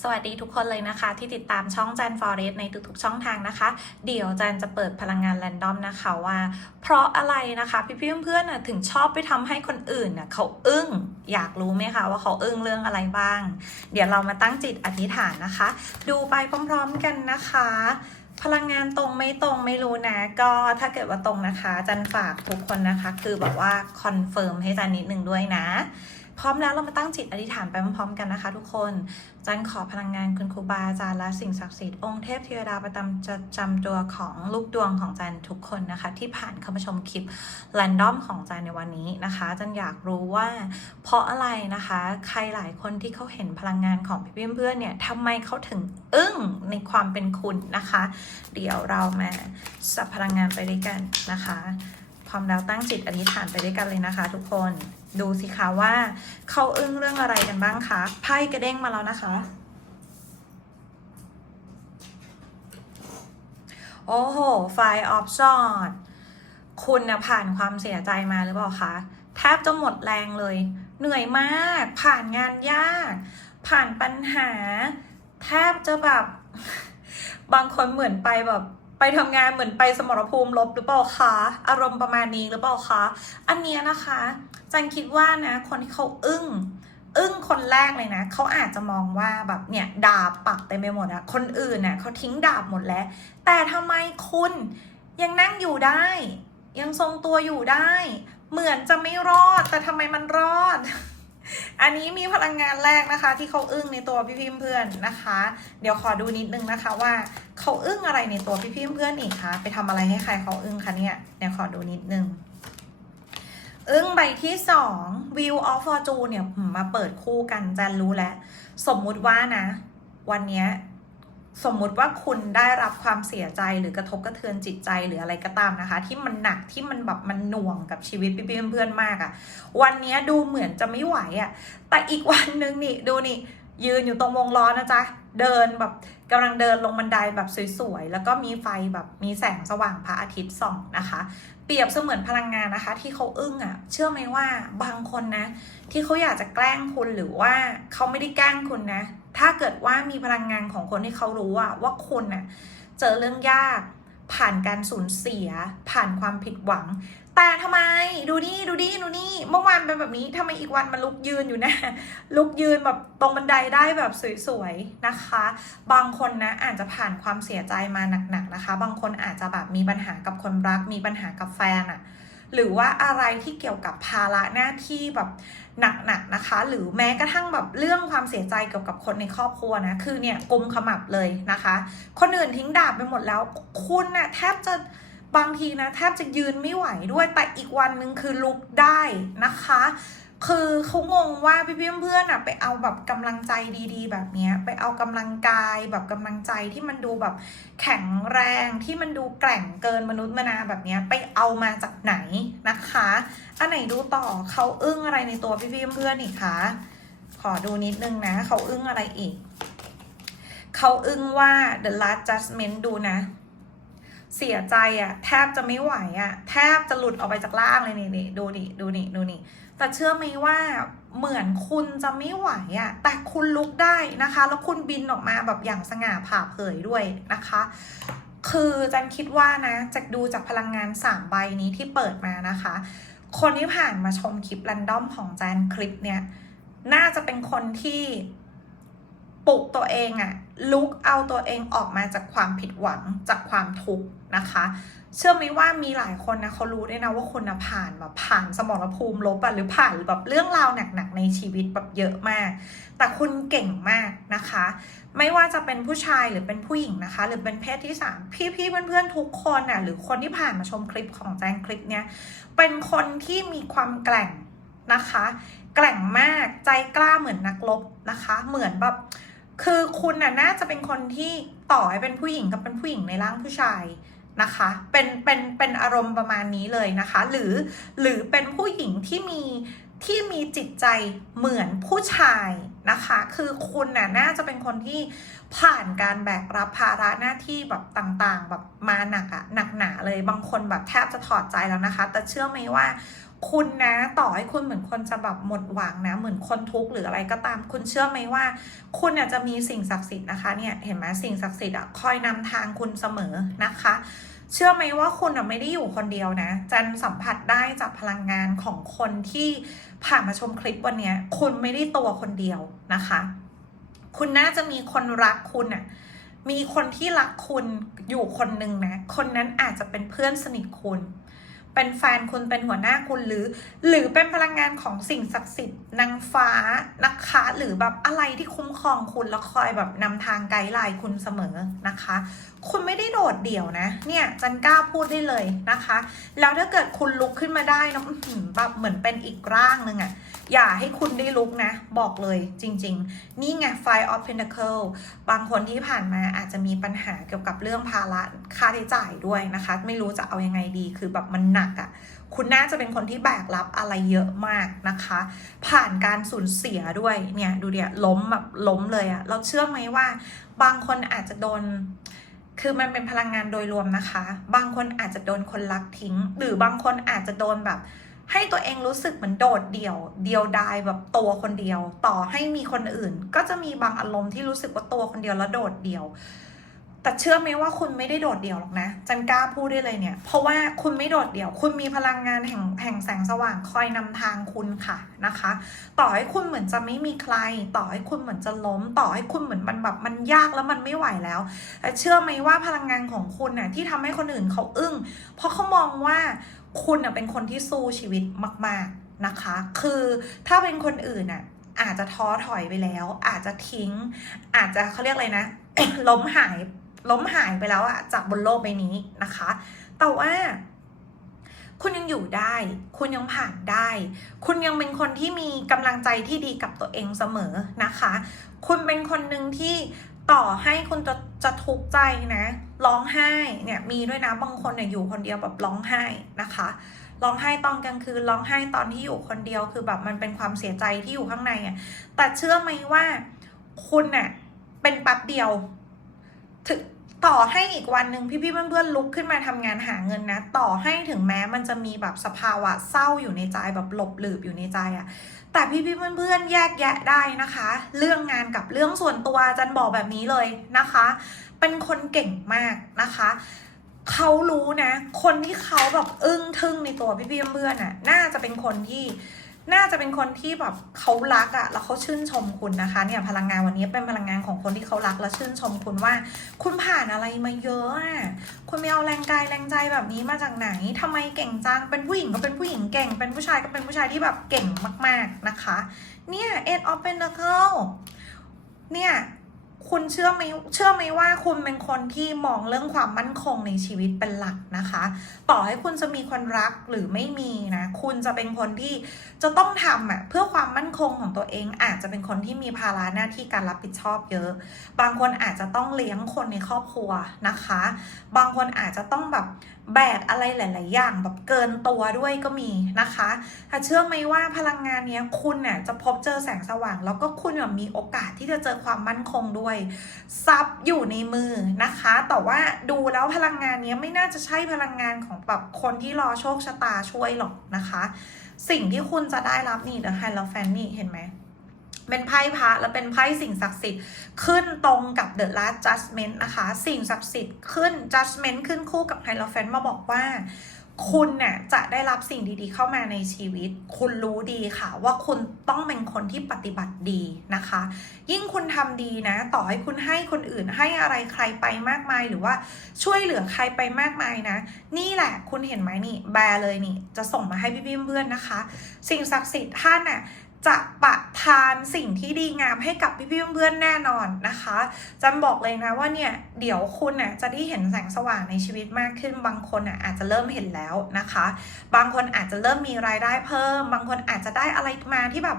สวัสดีทุกคนเลยนะคะ ที่ติดตามช่องจันฟอเรสในทุกๆช่องทางนะคะ เดี๋ยวจันจะเปิดพลังงานแรนดอมนะคะว่า เพราะอะไรนะคะพี่ๆเพื่อนๆถึงชอบไปทำให้คนอื่นน่ะเขาอึ้งอยากรู้ไหมคะว่าเขาอึ้งเรื่องอะไรบ้าง เดี๋ยวเรามาตั้งจิตอธิษฐานนะคะ ดูไปพร้อมๆกันนะคะ พลังงานตรงไม่ตรงไม่รู้นะ ก็ถ้าเกิดว่าตรงนะคะ จันฝากทุกคนนะคะ คือแบบว่าคอนเฟิร์มให้จันนิดนึงด้วยนะ พร้อมแล้วเรามาตั้งจิตอธิษฐานไปพร้อมๆกันนะคะ ทุกคน จันขอพลังงานคุณครูบาอาจารย์และสิ่งศักดิ์สิทธิ์องค์เทพเทวดาประจำจะจำตัวของลูกดวงของจันทุกคนนะคะ ที่ผ่านเข้ามาชมคลิปแรนดอมของจันในวันนี้นะคะจันอยากรู้ว่า เพราะอะไรนะคะ ใครหลายคนที่เขาเห็นพลังงานของพี่เพื่อนๆเนี่ยทำไมเขาถึงอึ้งในความเป็นคุณนะคะ เดี๋ยวเรามาสับพลังงานไปด้วยกันนะคะพร้อมแล้วตั้งจิตอธิษฐานไปด้วยกันเลยนะคะ ทุกคน ดูสิคะว่าเขาอึ้งเรื่องอะไรกันบ้างคะไพ่กระเด้งมาแล้วนะคะ โอ้โหไฟออฟซอดคุณนะผ่านความเสียใจมาหรือเปล่าคะแทบจะหมดแรงเลย เหนื่อยมาก ผ่านงานยาก ผ่านปัญหา แทบจะแบบ บางคนเหมือนไปแบบ ไปทำงานเหมือนไปสมรภูมิลบหรือเปล่าคะ อารมณ์ประมาณนี้หรือเปล่าคะ อันเนี้ยนะคะจันคิดว่านะ คนที่เขาอึ้ง อึ้งคนแรกเลยนะ เขาอาจจะมองว่าแบบเนี่ยดาบปักเต็มไปหมดอะคนอื่นน่ะเขาทิ้งดาบหมดแล้ว แต่ทำไมคุณยังนั่งอยู่ได้ ยังทรงตัวอยู่ได้ เหมือนจะไม่รอด แต่ทำไมมันรอด อันนี้มีพลังงานแรกนะคะ ที่เขาอึ้งในตัวพี่พิมเพื่อนนะคะ เดี๋ยวขอดูนิดนึงนะคะว่าเขาอึ้งอะไรในตัวพี่พิมเพื่อนอีกคะไปทำอะไรให้ใครเขาอึ้งคะเนี่ยเดี๋ยวขอดูนิดนึงอึ้งใบที่สอง View of Fortune เนี่ยมาเปิดคู่กันจันรู้แล้ว สมมุติว่านะ วันนี้ สมมุติว่าคุณได้รับความเสียใจหรือกระทบกระเทือนจิตใจหรืออะไรก็ตามนะคะ ที่มันหนักที่มันแบบมันหน่วงกับชีวิตพี่ๆเพื่อนๆมากอะ่ะ วันนี้ดูเหมือนจะไม่ไหวอะ่ะแต่อีกวันนึงนี่ดูนี่ยืนอยู่ตรงวงล้อนะจ๊ะ เดินแบบกำลังเดินลงบันไดแบบสวยๆ แล้วก็มีไฟแบบมีแสงสว่างพระอาทิตย์ส่องนะคะ เปรียบเสมือนพลังงานนะคะ ที่เขาอึ้งอะ่ะ เชื่อไหมว่าบางคนนะ ที่เขาอยากจะแกล้งคุณหรือว่าเขาไม่ได้แกล้งคุณนะ ถ้าเกิดว่ามีพลังงานของคนที่เขารู้อะว่าคุณน่ะเจอเรื่องยากผ่านการสูญเสีย ผ่านความผิดหวัง แต่ทำไมดูนี่ดูนี่ดูนี่เมื่อวานเป็นแบบนี้ทำไมอีกวันมันลุกยืนอยู่นะ ลุกยืนแบบตรงบันไดได้แบบสวยๆนะคะ บางคนนะอาจจะผ่านความเสียใจมาหนักๆนะคะ บางคนอาจจะแบบมีปัญหากับคนรัก มีปัญหากับแฟนอะหรือว่าอะไรที่เกี่ยวกับภาระหน้าที่แบบหนักๆนะคะ หรือแม้กระทั่งแบบเรื่องความเสียใจเกี่ยวกับคนในครอบครัวนะคือเนี่ยกุมขมับเลยนะคะ คนอื่นทิ้งดาบไปหมดแล้ว คุณน่ะแทบจะ บางทีนะแทบจะยืนไม่ไหวด้วยแต่อีกวันหนึ่งคือลุกได้นะคะ คือเขางงว่าพี่เพื่อนๆอะไปเอาแบบกำลังใจดีๆ แบบเนี้ยไปเอากำลังกายแบบกำลังใจที่มันดูแบบแข็งแรงที่มันดูแกร่งเกินมนุษย์มนาแบบเนี้ยไปเอามาจากไหนนะคะ อันไหนดูต่อเขาอึ้งอะไรในตัวพี่เพื่อนๆอีกคะขอดูนิดนึงนะเขาอึ้งอะไรอีกเขาอึ้งว่า the last judgment ดูนะ เสียใจอะแทบจะไม่ไหวอะแทบจะหลุดออกไปจากล่างเลยนี่นี่ดูนี่ดูนี่ดูนี่แต่เชื่อไหมว่าเหมือนคุณจะไม่ไหวอะแต่คุณลุกได้นะคะ แล้วคุณบินออกมาแบบอย่างสง่าผ่าเผยด้วยนะคะ คือจันคิดว่านะจากดูจากพลังงานสามใบนี้ที่เปิดมานะคะ คนที่ผ่านมาชมคลิป r รนดอมของแจนคลิปเนี้ยน่าจะเป็นคนที่ ปลุกตัวเองอะลุกเอาตัวเองออกมาจากความผิดหวังจากความทุกข์นะคะ เชื่อไหมว่ามีหลายคนนะเขารู้ด้วยนะว่าคุณนะผ่านแบบผ่านสมรภูมิลบอะหรือผ่านแบบเรื่องราวหนักๆในชีวิตแบบเยอะมาก แต่คุณเก่งมากนะคะ ไม่ว่าจะเป็นผู้ชายหรือเป็นผู้หญิงนะคะ หรือเป็นเพศที่สามพี่ๆเพื่อนๆทุกคนน่ะหรือคนที่ผ่านมาชมคลิปของแจงคลิปเนี้ยเป็นคนที่มีความแกร่งนะคะ แกร่งมากใจกล้าเหมือนนักรบนะคะ เหมือนแบบ คือคุณน่ะน่าจะเป็นคนที่ต่อให้เป็นผู้หญิงกับเป็นผู้หญิงในร่างผู้ชายนะคะ เป็นเป็นเป็นอารมณ์ประมาณนี้เลยนะคะ หรือหรือเป็นผู้หญิงที่มีที่มีจิตใจเหมือนผู้ชายนะคะ คือคุณน่ะน่าจะเป็นคนที่ผ่านการแบกรับภาระหน้าที่แบบต่างๆ แบบมาหนักอะหนักหนาเลยบางคนแบบแทบจะถอดใจแล้วนะคะ แต่เชื่อไหมว่า คุณนะต่อให้คุณเหมือนคนจะแบบหมดหวังนะ เหมือนคนทุกข์หรืออะไรก็ตาม คุณเชื่อไหมว่า คุณอาจจะมีสิ่งศักดิ์สิทธิ์นะคะเนี่ยเห็นไหมสิ่งศักดิ์สิทธิ์อะคอยนำทางคุณเสมอนะคะ เชื่อไหมว่าคุณอะไม่ได้อยู่คนเดียวนะ จันสัมผัสได้จากพลังงานของคนที่ผ่านมาชมคลิปวันนี้คุณไม่ได้ตัวคนเดียวนะคะ คุณน่าจะมีคนรักคุณอะมีคนที่รักคุณอยู่คนหนึ่งนะ คนนั้นอาจจะเป็นเพื่อนสนิทคุณ เป็นแฟนคุณเป็นหัวหน้าคุณหรือ หรือเป็นพลังงานของสิ่งศักดิ์สิทธิ์นางฟ้านะคะ หรือแบบอะไรที่คุ้มครองคุณแล้วคอยแบบนำทางไกด์ไลน์คุณเสมอนะคะ คุณไม่ได้โดดเดี่ยวนะ เนี่ยจันกล้าพูดได้เลยนะคะ แล้วถ้าเกิดคุณลุกขึ้นมาได้นะแบบเหมือนเป็นอีกร่างหนึ่งอะอย่าให้คุณได้ลุกนะ บอกเลยจริง ๆ นี่ไง Five of Pentacle บางคนที่ผ่านมาอาจจะมีปัญหาเกี่ยวกับเรื่องภาระค่าใช้จ่ายด้วยนะคะ ไม่รู้จะเอายังไงดีคือแบบมันหนักอะ่ะ คุณน่าจะเป็นคนที่แบกรับอะไรเยอะมากนะคะ ผ่านการสูญเสียด้วยเนี่ยดูเดียล้มแบบล้มเลยอะเราเชื่อไหมว่า บางคนอาจจะโดน คือมันเป็นพลังงานโดยรวมนะคะ บางคนอาจจะโดนคนรักทิ้ง หรือบางคนอาจจะโดนแบบ ให้ตัวเองรู้สึกเหมือนโดดเดี่ยว เดียวดายแบบตัวคนเดียว ต่อให้มีคนอื่น ก็จะมีบางอารมณ์ที่รู้สึกว่าตัวคนเดียวแล้วโดดเดี่ยว แต่เชื่อไหมว่าคุณไม่ได้โดดเดี่ยวหรอกนะ จันกล้าพูดได้เลยเนี่ย เพราะว่าคุณไม่โดดเดี่ยว คุณมีพลังงานแห่งแห่งแสงสว่างคอยนำทางคุณค่ะนะคะ ต่อให้คุณเหมือนจะไม่มีใคร ต่อให้คุณเหมือนจะล้ม ต่อให้คุณเหมือนมันแบบมันยากแล้วมันไม่ไหวแล้วแต่เชื่อไหมว่าพลังงานของคุณน่ะที่ทำให้คนอื่นเขาอึ้ง เพราะเขามองว่าคุณน่ะเป็นคนที่สู้ชีวิตมาก ๆนะคะ คือถ้าเป็นคนอื่นน่ะอาจจะท้อถอยไปแล้ว อาจจะทิ้ง อาจจะเขาเรียกอะไรนะล้มหาย ล้มหายไปแล้วอะจากบนโลกใบนี้นะคะ แต่ว่า คุณยังอยู่ได้ คุณยังผ่านได้ คุณยังเป็นคนที่มีกำลังใจที่ดีกับตัวเองเสมอนะคะ คุณเป็นคนหนึ่งที่ต่อให้คุณจะจะทุกข์ใจนะร้องไห้เนี่ยมีด้วยนะบางคนเนี่ยอยู่คนเดียวแบบร้องไห้นะคะร้องไห้ตอนกลางคืนร้องไห้ตอนที่อยู่คนเดียวคือแบบมันเป็นความเสียใจที่อยู่ข้างในอะแต่เชื่อไหมว่าคุณน่ะเป็นแป๊บเดียวถึง ต่อให้อีกวันหนึ่งพี่ๆเพื่อนๆลุกขึ้นมาทำงานหาเงินนะ ต่อให้ถึงแม้มันจะมีแบบสภาวะเศร้าอยู่ในใจแบบหลบหลืบอยู่ในใจอะแต่พี่ๆเพื่อนๆแยกแยะได้นะคะ เรื่องงานกับเรื่องส่วนตัวจันบอกแบบนี้เลยนะคะ เป็นคนเก่งมากนะคะเขารู้นะ คนที่เขาแบบอึ้งทึ่งในตัวพี่ๆเพื่อนๆน่ะ น่าจะเป็นคนที่ น่าจะเป็นคนที่แบบเขารักอะแล้วเขาชื่นชมคุณนะคะ เนี่ยพลังงานวันนี้เป็นพลังงานของคนที่เขารักและชื่นชมคุณว่า คุณผ่านอะไรมาเยอะอะคุณไปเอาแรงกายแรงใจแบบนี้มาจากไหนทำไมเก่งจัง เป็นผู้หญิงก็เป็นผู้หญิงเก่ง เป็นผู้ชายก็เป็นผู้ชายที่แบบเก่งมาก ๆนะคะ เนี่ย e n d of pentacle เนี่ย คุณเชื่อไหมเชื่อไหมว่าคุณเป็นคนที่มองเรื่องความมั่นคงในชีวิตเป็นหลักนะคะ ต่อให้คุณจะมีคนรักหรือไม่มีนะ คุณจะเป็นคนที่จะต้องทำอะเพื่อความมั่นคงของตัวเอง อาจจะเป็นคนที่มีภาระหน้าที่การรับผิดชอบเยอะ บางคนอาจจะต้องเลี้ยงคนในครอบครัวนะคะ บางคนอาจจะต้องแบบแบกอะไรหลาย ๆ อย่างแบบเกินตัวด้วยก็มีนะคะถ้าเชื่อไหมว่าพลังงานนี้คุณน่ะจะพบเจอแสงสว่าง แล้วก็คุณแบบมีโอกาสที่จะเจอความมั่นคงด้วยซับอยู่ในมือนะคะ แต่ว่าดูแล้วพลังงานเนี้ยไม่น่าจะใช่พลังงานของแบบคนที่รอโชคชะตาช่วยหรอกนะคะ สิ่งที่คุณจะได้รับนี่เดอะไฮโลแฟนนี่เห็นไหมเป็นไพ่พระและเป็นไพ่สิ่งศักดิ์สิทธิ์ขึ้นตรงกับ The Last Judgment นะคะ สิ่งศักดิ์สิทธิ์ขึ้น Judgment ขึ้นคู่กับไฮโลแฟนมาบอกว่า คุณน่ะจะได้รับสิ่งดีๆเข้ามาในชีวิต คุณรู้ดีค่ะ ว่าคุณต้องเป็นคนที่ปฏิบัติดีนะคะ ยิ่งคุณทำดีนะ ต่อให้คุณให้คนอื่นให้อะไรใครไปมากมาย หรือว่าช่วยเหลือใครไปมากมายนะ นี่แหละคุณเห็นไหมนี่ แบร์เลยนี่ จะส่งมาให้พี่เพื่อนๆนะคะ สิ่งศักดิ์สิทธิ์ท่านน่ะ จะประทานสิ่งที่ดีงามให้กับพี่ๆเพื่อนๆแน่นอนนะคะจันบอกเลยนะว่าเนี่ยเดี๋ยวคุณน่ะจะได้เห็นแสงสว่างในชีวิตมากขึ้น บางคนน่ะอาจจะเริ่มเห็นแล้วนะคะ บางคนอาจจะเริ่มมีรายได้เพิ่ม บางคนอาจจะได้อะไรมาที่แบบ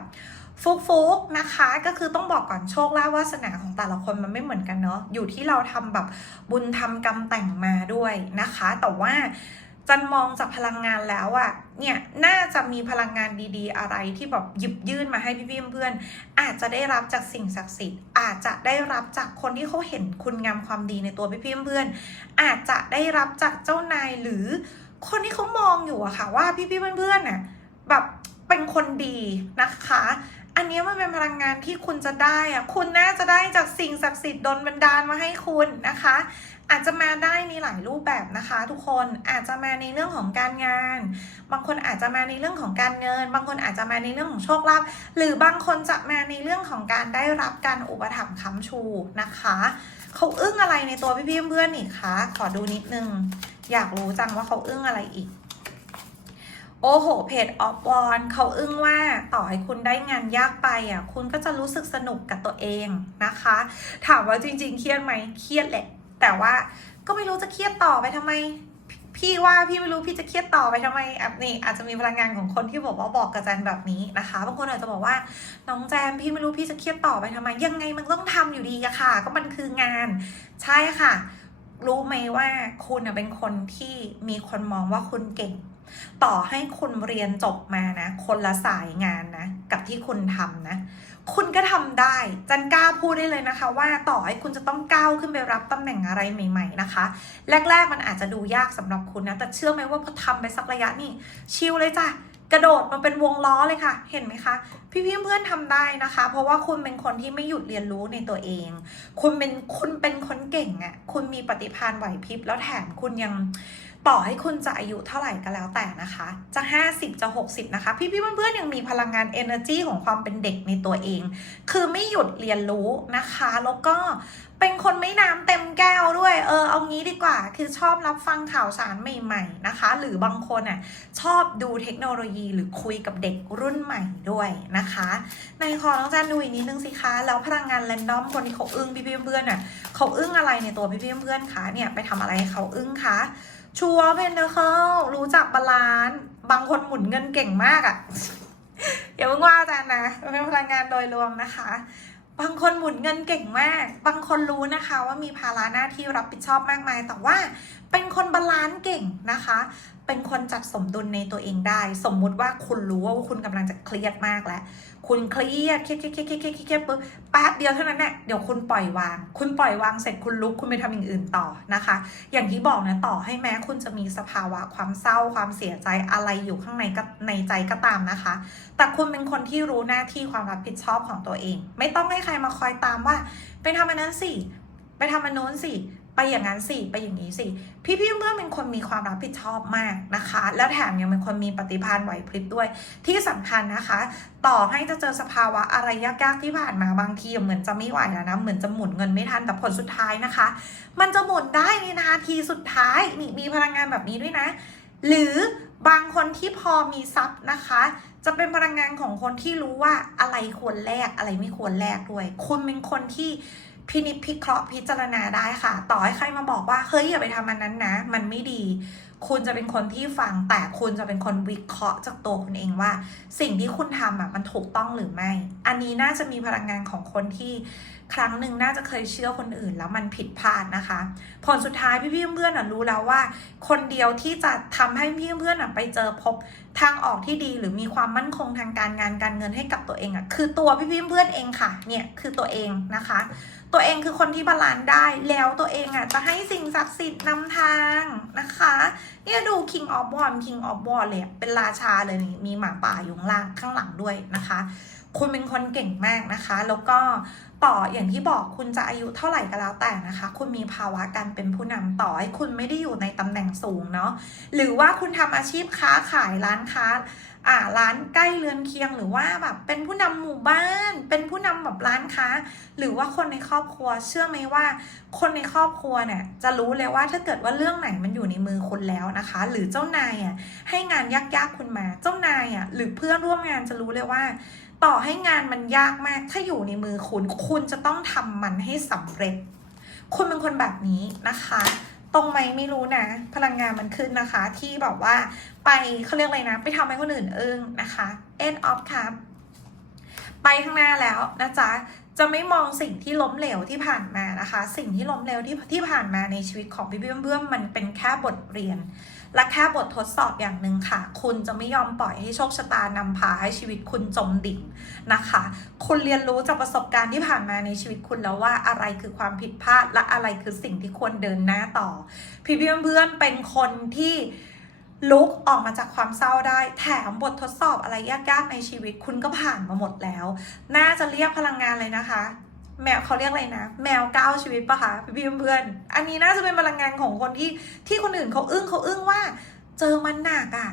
ฟุกฟุกนะคะ ก็คือต้องบอกก่อนโชคลาภวาสนาของแต่ละคนมันไม่เหมือนกันเนาะอยู่ที่เราทำแบบบุญทำกรรมแต่งมาด้วยนะคะ แต่ว่า จันมองจากพลังงานแล้วอะเนี่ยน่าจะมีพลังงานดีๆ อะไรที่แบบหยิบยื่นมาให้พี่ๆเพื่อนๆอาจจะได้รับจากสิ่งศักดิ์สิทธิ์ อาจจะได้รับจากคนที่เขาเห็นคุณงามความดีในตัวพี่ๆเพื่อนๆอาจจะได้รับจากเจ้านายหรือคนที่เขามองอยู่อะค่ะว่าพี่ๆเพื่อนๆน่ะแบบเป็นคนดีนะคะ อันนี้มันเป็นพลังงานที่คุณจะได้อะคุณน่าจะได้จากสิ่งศักดิ์สิทธิ์ดลบันดาลมาให้คุณนะคะ อาจจะมาได้ในหลายรูปแบบนะคะ ทุกคนอาจจะมาในเรื่องของการงาน บางคนอาจจะมาในเรื่องของการเงิน บางคนอาจจะมาในเรื่องของโชคลาภหรือบางคนจะมาในเรื่องของการได้รับการอุปถัมภ์ค้ำชูนะคะเขาอึ้งอะไรในตัวพี่ๆเพื่อนๆอีกคะขอดูนิดนึง อยากรู้จังว่าเขาอึ้งอะไรอีก โอ้โห เพจออฟวอนเขาอึ้งว่าต่อให้คุณได้งานยากไปอะ คุณก็จะรู้สึกสนุกกับตัวเองนะคะ ถามว่าจริง ๆ เครียดไหมเครียดแหละ แต่ว่าก็ไม่รู้จะเครียดต่อไปทำไม พี่ว่าพี่ไม่รู้พี่จะเครียดต่อไปทำไมแอบนี่อาจจะมีพลังงานของคนที่บอกว่าบอกกับแจนแบบนี้นะคะบางคนอาจจะบอกว่าน้องแจนพี่ไม่รู้พี่จะเครียดต่อไปทำไม ยังไงมันต้องทำอยู่ดีอะค่ะ ก็มันคืองาน ใช่ค่ะ รู้ไหมว่าคุณเป็นคนที่มีคนมองว่าคุณเก่ง ต่อให้คุณเรียนจบมานะ คนละสายงานนะ กับที่คุณทำนะ คุณก็ทำได้ จันกล้าพูดได้เลยนะคะ ว่าต่อให้คุณจะต้องก้าวขึ้นไปรับตำแหน่งอะไรใหม่ ๆ นะคะ แรก ๆ มันอาจจะดูยากสำหรับคุณนะ แต่เชื่อไหมว่าพอทำไปสักระยะนี่ชิลเลยจ้ะกระโดดมันเป็นวงล้อเลยค่ะ เห็นไหมคะ พี่ๆเพื่อนๆทำได้นะคะ เพราะว่าคุณเป็นคนที่ไม่หยุดเรียนรู้ในตัวเอง คุณเป็นคุณเป็นคนเก่งอะ่ะ คุณมีปฏิภาณไหวพริบแล้วแถมคุณยัง ต่อให้คุณจะอายุเท่าไหร่ก็แล้วแต่นะคะ จะ 50 จะ 60 นะคะ พี่ๆเพื่อนๆยังมีพลังงาน energy ของความเป็นเด็กในตัวเอง คือไม่หยุดเรียนรู้นะคะ แล้วก็เป็นคนไม่น้ำเต็มแก้วด้วย เออ เอางี้ดีกว่า คือชอบรับฟังข่าวสารใหม่ ๆ นะคะ หรือบางคนอะชอบดูเทคโนโลยีหรือคุยกับเด็กรุ่นใหม่ด้วยนะคะ ในคอน้องจันดูอีกนิดนึงสิคะ แล้วพลังงานแรนดอมคนที่เขาอึ้งพี่ๆเพื่อนๆอะเขาอึ้งอะไรในตัวพี่ๆเพื่อนๆคะเนี่ยไปทำอะไรให้เขาอึ้งคะ ชัวเพนเดอร์เคิลรู้จักบาลานซ์บางคนหมุนเงินเก่งมากอะอย่าเพิ่งว่าอาจารย์นะเป็นพลังงานโดยรวมนะคะ บางคนหมุนเงินเก่งมาก บางคนรู้นะคะว่ามีภาระหน้าที่รับผิดชอบมากมาย แต่ว่าเป็นคนบาลานซ์เก่งนะคะ เป็นคนจัดสมดุลในตัวเองได้ สมมุติว่าคุณรู้ว่าคุณกำลังจะเครียดมากแล้ว คุณเครียดเครียดเครียดเครียดเครียดเครียดเครียดปุ๊บแป๊บเดียวเท่านั้นแหละเดี๋ยวคุณปล่อยวาง คุณปล่อยวางเสร็จคุณลุกคุณไปทำอย่างอื่นต่อนะคะ อย่างที่บอกนะต่อให้แม้คุณจะมีสภาวะความเศร้าความเสียใจอะไรอยู่ข้างในก็ในใจก็ตามนะคะ แต่คุณเป็นคนที่รู้หน้าที่ความรับผิดชอบของตัวเอง ไม่ต้องให้ใครมาคอยตามว่า ไปทำอันนั้นสิไปทำอันโน้นสิ ไปอย่างนั้นสิไปอย่างนี้สิพี่พี่ๆเพื่อนเป็นคนมีความรับผิดชอบมากนะคะ แล้วแถมยังเป็นคนมีปฏิภาณไหวพริบด้วย ที่สำคัญนะคะ ต่อให้จะเจอสภาวะอะไรยากๆที่ผ่านมาบางทีเหมือนจะไม่ไหวแล้วนะเหมือนจะหมุนเงินไม่ทันแต่ผลสุดท้ายนะคะ มันจะหมุนได้ในนาทีสุดท้ายนี่มีพลังงานแบบนี้ด้วยนะ หรือบางคนที่พอมีทรัพย์นะคะ จะเป็นพลังงานของคนที่รู้ว่าอะไรควรแลกอะไรไม่ควรแลกด้วยคุณเป็นคนที่ พินิจพิเคราะห์พิจารณาได้ค่ะ ต่อให้ใครมาบอกว่าเฮ้ยอย่าไปทำมันนั้นนะ มันไม่ดี คุณจะเป็นคนที่ฟังแต่คุณจะเป็นคนวิเคราะห์จากตัวคุณเองว่า สิ่งที่คุณทำอะมันถูกต้องหรือไม่ อันนี้น่าจะมีพลังงานของคนที่ครั้งหนึ่งน่าจะเคยเชื่อคนอื่นแล้วมันผิดพลาดนะคะผลสุดท้ายพี่ๆเพื่อนๆอะรู้แล้วว่า คนเดียวที่จะทำให้พี่เพื่อนๆอะไปเจอพบทางออกที่ดีหรือมีความมั่นคงทางการงานการเงินให้กับตัวเองอะคือตัวพี่เพื่อนเองค่ะเนี่ยคือตัวเองนะคะ ตัวเองคือคนที่บาลานซ์ได้แล้วตัวเองอะจะให้สิ่งศักดิ์สิทธิ์นำทางนะคะ เนี่ยดู King of w a n d King of w a n d เลยอะเป็นราชาเลยนี่มีหมาป่าอยู่ข้างล่างข้างหลังด้วยนะคะ คุณเป็นคนเก่งมากนะคะ แล้วก็ ต่ออย่างที่บอกคุณจะอายุเท่าไหร่ก็แล้วแต่นะคะ คุณมีภาวะการเป็นผู้นำต่อให้คุณไม่ได้อยู่ในตำแหน่งสูงเนาะหรือว่าคุณทำอาชีพค้าขายร้านค้าอ่าร้านใกล้เรือนเคียงหรือว่าแบบเป็นผู้นำหมู่บ้าน เป็นผู้นำแบบร้านค้า หรือว่าคนในครอบครัวเชื่อไหมว่า คนในครอบครัวเนี่ยจะรู้เลยว่าถ้าเกิดว่าเรื่องไหนมันอยู่ในมือคุณแล้วนะคะ หรือเจ้านายอะให้งานยากๆคุณมาเจ้านายอะหรือเพื่อนร่วมงานจะรู้เลยว่า ต่อให้งานมันยากมาก ถ้าอยู่ในมือคุณ คุณจะต้องทำมันให้สำเร็จ คุณเป็นคนแบบนี้นะคะ ตรงไหมไม่รู้นะ พลังงานมันขึ้นนะคะ ที่บอกว่าไปเขาเรียกอะไรนะ ไปทำให้คนอื่นอึ้งนะคะ end of ครับไปข้างหน้าแล้วนะจ๊ะ จะไม่มองสิ่งที่ล้มเหลวที่ผ่านมานะคะ สิ่งที่ล้มเหลวที่ที่ผ่านมาในชีวิตของพี่เพื่อนๆมันเป็นแค่บทเรียน และแค่บททดสอบอย่างหนึ่งค่ะ คุณจะไม่ยอมปล่อยให้โชคชะตานำพาให้ชีวิตคุณจมดิ่งนะคะ คุณเรียนรู้จากประสบการณ์ที่ผ่านมาในชีวิตคุณแล้วว่าอะไรคือความผิดพลาดและอะไรคือสิ่งที่ควรเดินหน้าต่อ พี่เพื่อนๆเป็นคนที่ ลุกออกมาจากความเศร้าได้ แถมบททดสอบอะไรยากๆในชีวิตคุณก็ผ่านมาหมดแล้ว น่าจะเรียกพลังงานเลยนะคะ แมวเขาเรียกอะไรนะ แมวก้าวชีวิตปะคะพี่เพื่อน อันนี้น่าจะเป็นพลังงานของคนที่ที่คนอื่นเขาอึ้งเขาอึ้งว่า เจอมันหนักอะ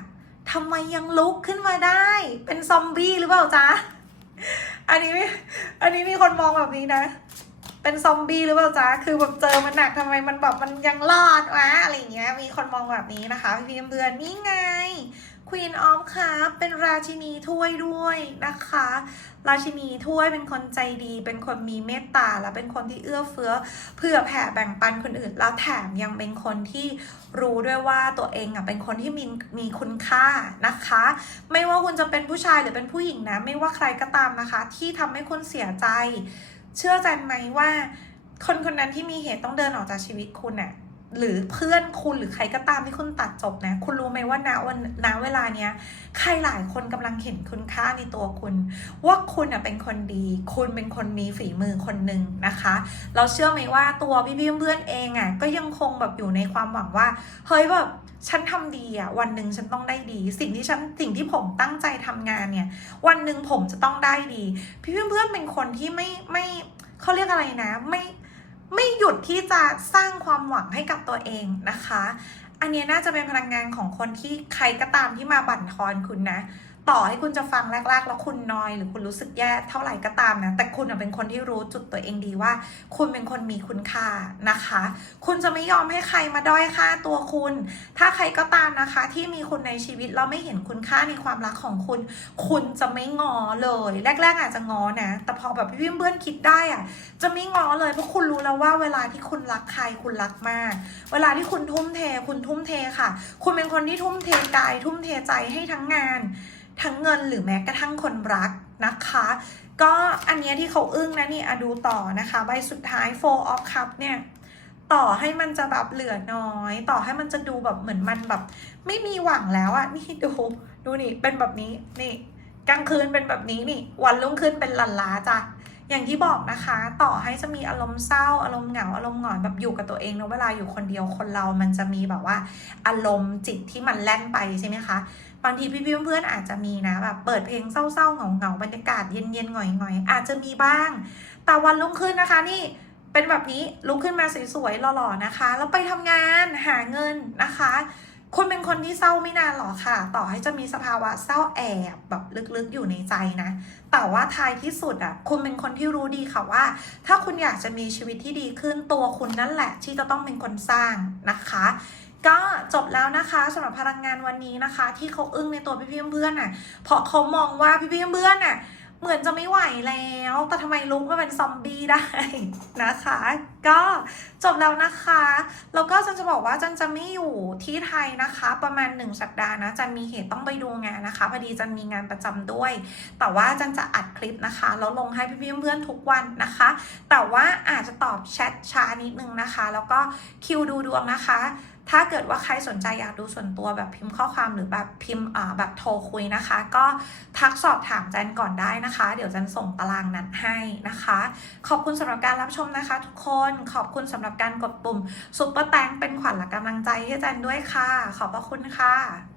ทำไมยังลุกขึ้นมาได้ เป็นซอมบี้หรือเปล่าจ๊ะ อันนี้ อันนี้มีคนมองแบบนี้นะ เป็นซอมบี้หรือเปล่าจ๊ะ คือแบบเจอมันหนักทำไมมันแบบมันยังรอดวะอะไรอย่างเงี้ย มีคนมองแบบนี้นะคะ พี่เพื่อนนี่ไง Queen of Cup เป็นราชินีถ้วยด้วยนะคะ ราชินีถ้วยเป็นคนใจดี เป็นคนมีเมตตา และเป็นคนที่เอื้อเฟื้อเพื่อแผ่แบ่งปันคนอื่น แล้วแถมยังเป็นคนที่รู้ด้วยว่าตัวเองอะเป็นคนที่มีมีคุณค่านะคะ ไม่ว่าคุณจะเป็นผู้ชายหรือเป็นผู้หญิงนะ ไม่ว่าใครก็ตามนะคะ ที่ทำให้คุณเสียใจ เชื่อใจไหมว่า คนคนนั้นที่มีเหตุต้องเดินออกจากชีวิตคุณอะ หรือเพื่อนคุณหรือใครก็ตามที่คุณตัดจบนะ คุณรู้ไหมว่าณวันณเวลาเนี้ยใครหลายคนกำลังเห็นคุณค่าในตัวคุณ ว่าคุณอะเป็นคนดี คุณเป็นคนมีฝีมือคนหนึ่งนะคะ เราเชื่อไหมว่าตัวพี่ๆเพื่อนเองอะก็ยังคงแบบอยู่ในความหวังว่าเฮ้ยแบบฉันทำดีอะวันหนึ่งฉันต้องได้ดี สิ่งที่ฉันสิ่งที่ผมตั้งใจทำงานเนี่ย วันหนึ่งผมจะต้องได้ดี พี่เพื่อนเป็นคนที่ไม่ไม่เขาเรียกอะไรนะ ไม่ ไม่หยุดที่จะสร้างความหวังให้กับตัวเองนะคะ อันนี้น่าจะเป็นพลังงานของคนที่ใครก็ตามที่มาบั่นทอนคุณนะ ต่อให้คุณจะฟังแรกๆ แล้วคุณนอย หรือคุณรู้สึกแย่เท่าไหร่ก็ตามนะ แต่คุณเป็นคนที่รู้จุดตัวเองดีว่า คุณเป็นคนมีคุณค่านะคะ คุณจะไม่ยอมให้ใครมาด้อยค่าตัวคุณ ถ้าใครก็ตามนะคะ ที่มีคุณในชีวิตเราไม่เห็นคุณค่าในความรักของคุณ คุณจะไม่งอเลย แรก ๆ อาจจะงอนะ แต่พอแบบพี่เพื่อนคิดได้อะจะไม่งอเลยเพราะคุณรู้แล้วว่าเวลาที่คุณรักใครคุณรักมาก เวลาที่คุณทุ่มเท คุณทุ่มเทค่ะ คุณเป็นคนที่ทุ่มเทกาย ทุ่มเทใจให้ทั้งงาน ทั้งเงินหรือแม้กระทั่งคนรักนะคะ ก็อันเนี้ยที่เขาอึ้งนะนี่อะดูต่อนะคะ ใบสุดท้าย four of cup เนี่ย ต่อให้มันจะแบบเหลือน้อย ต่อให้มันจะดูแบบเหมือนมันแบบ ไม่มีหวังแล้วอะนี่ดูดูนี่เป็นแบบนี้นี่กลางคืนเป็นแบบนี้นี่ วันรุ่งขึ้นเป็นหลันลาจ้ะอย่างที่บอกนะคะ ต่อให้จะมีอารมณ์เศร้า อารมณ์เหงา อารมณ์หงอยแบบอยู่กับตัวเองนะเวลาอยู่คนเดียวคนเรามันจะมีแบบว่า อารมณ์จิตที่มันแล่นไปใช่ไหมคะ บางทีพี่เพื่อนๆอาจจะมีนะแบบเปิดเพลงเศร้าๆเหงาๆบรรยากาศเย็นๆหงอยๆอาจจะมีบ้าง แต่วันรุ่งขึ้นนะคะนี่เป็นแบบนี้ลุกขึ้นมาสวยๆหล่อๆนะคะ แล้วไปทำงานหาเงินนะคะคุณเป็นคนที่เศร้าไม่นานหรอกค่ะ ต่อให้จะมีสภาวะเศร้าแอบแบบลึกๆอยู่ในใจนะ แต่ว่าท้ายที่สุดอะคุณเป็นคนที่รู้ดีค่ะว่า ถ้าคุณอยากจะมีชีวิตที่ดีขึ้นตัวคุณนั่นแหละ ที่จะต้องเป็นคนสร้างนะคะ ก็จบแล้วนะคะสำหรับพลังงานวันนี้นะคะ ที่เขาอึ้งในตัวพี่ๆเพื่อนๆน่ะเพราะเขามองว่าพี่ๆเพื่อนๆน่ะเหมือนจะไม่ไหวแล้ว แต่ทำไมลุกมาเป็นซอมบี้ได้นะคะ ก็จบแล้วนะคะ แล้วก็จันจะบอกว่าจันจะไม่อยู่ที่ไทยนะคะ ประมาณ1สัปดาห์นะ จันมีเหตุต้องไปดูงานนะคะ พอดีจันมีงานประจำด้วย แต่ว่าจันจะอัดคลิปนะคะ แล้วลงให้พี่ๆเพื่อนๆทุกวันนะคะ แต่ว่าอาจจะตอบแชทช้านิดนึงนะคะ แล้วก็คิวดูดวงนะคะ ถ้าเกิดว่าใครสนใจอยากดูส่วนตัวแบบพิมพ์ข้อความหรือแบบพิมพ์แบบโทรคุยนะคะ ก็ทักสอบถามจันก่อนได้นะคะ เดี๋ยวจันส่งตารางนัดให้นะคะ ขอบคุณสำหรับการรับชมนะคะ ทุกคนขอบคุณสำหรับการกดปุ่มซุปเปอร์แตงเป็นขวัญและกำลังใจให้จันด้วยค่ะ ขอบพระคุณค่ะ